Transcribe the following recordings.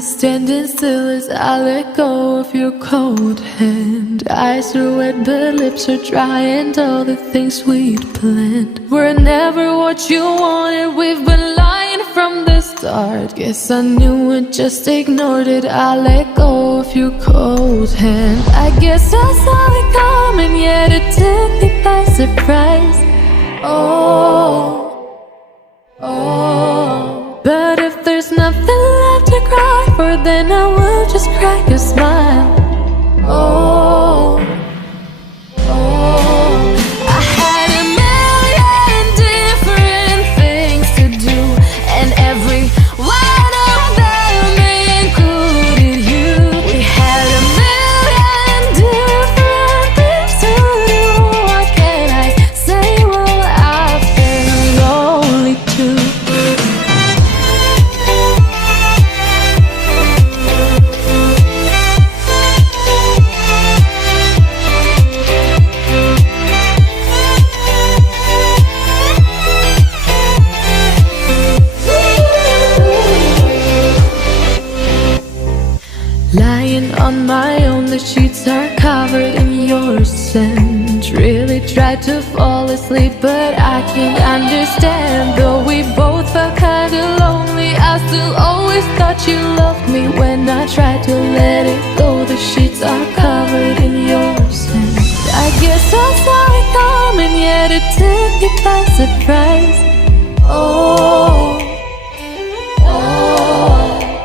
standing still as I let go of your cold hand. Eyes are wet but lips are dry, and all the things we'd planned were never what you wanted. We've been lying from the start. Guess I knew it, just ignored it. I let go of your cold hand. I guess I saw it coming, yet it took me by surprise. But if there's nothing left to cry for, then I will just crack a smile. I had a million different things to do, and every one of them included you. We had a million different things to do. What can I say? Well, I've been lonely too. Lying on my own, the sheets are covered in your scent. Really tried to fall asleep, but I can't understand. Though we both felt kinda lonely, I still always thought you loved me. When I tried to let it go, the sheets are covered in your scent. I guess I saw it coming, yet it took me by surprise.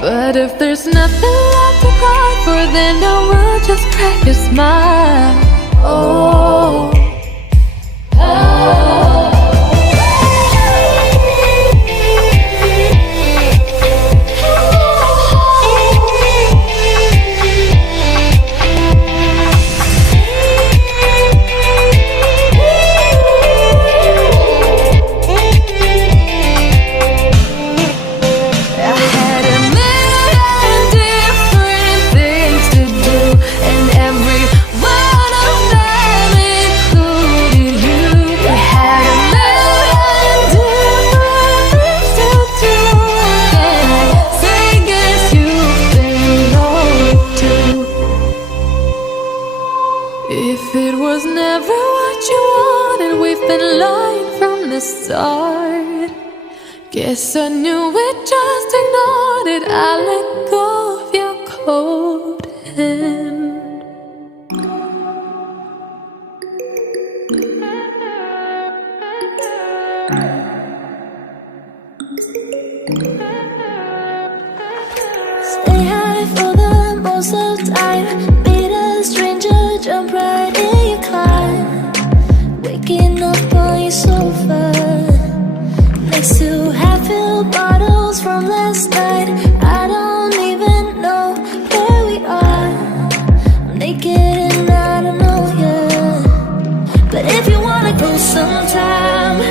But if there's nothing left to cry for, then I will just crack a smile. If it was never what you wanted, we've been lying from the start. Guess I knew it, just ignored it. I let go of your cold hand. Stay high for the most of the time. Meet a stranger, jump right in your car. Waking up on your sofa, next to half-filled bottles from last night. I don't even know where we are. I'm naked and I don't know you. But if you wanna go sometime,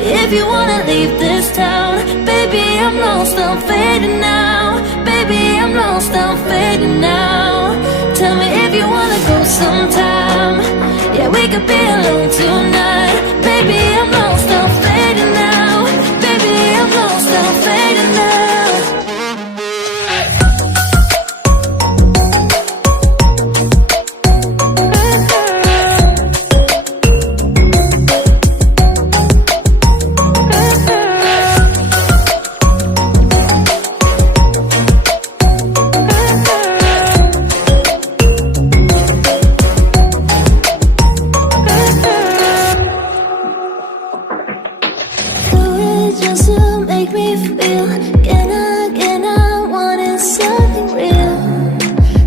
if you wanna leave this town, baby, I'm lost, I'm fading now. Baby, I'm lost, I'm fading now. Tell me if you wanna go sometime. Yeah, we could be alone tonight. Baby, I'm lost, I'm fading now. Baby, I'm lost, I'm fading now. Just to make me feel again, I wanted something real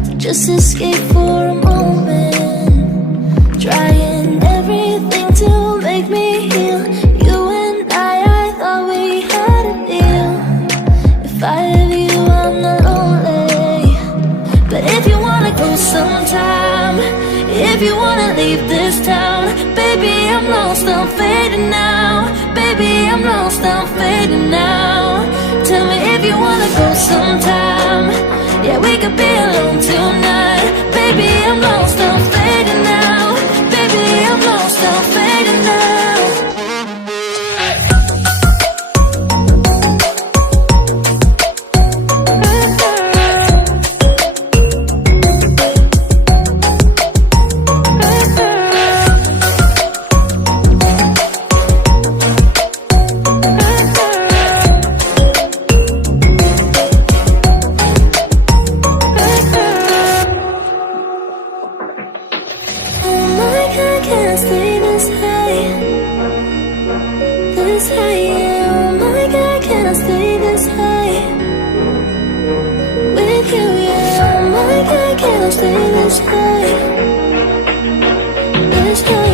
to just escape for a moment, trying everything to make me heal. You and I thought we had a deal. If I have you, I'm not lonely. But if you wanna go sometime, if you wanna leave this town, baby, I'm lost, I'm fading now. Baby, I'm lost, I'm fading now. Tell me if you wanna go sometime. Yeah, we could be alone tonight. Baby, I'm lost, I'm fading now. Baby, I'm lost, I'm fading now. just hurt.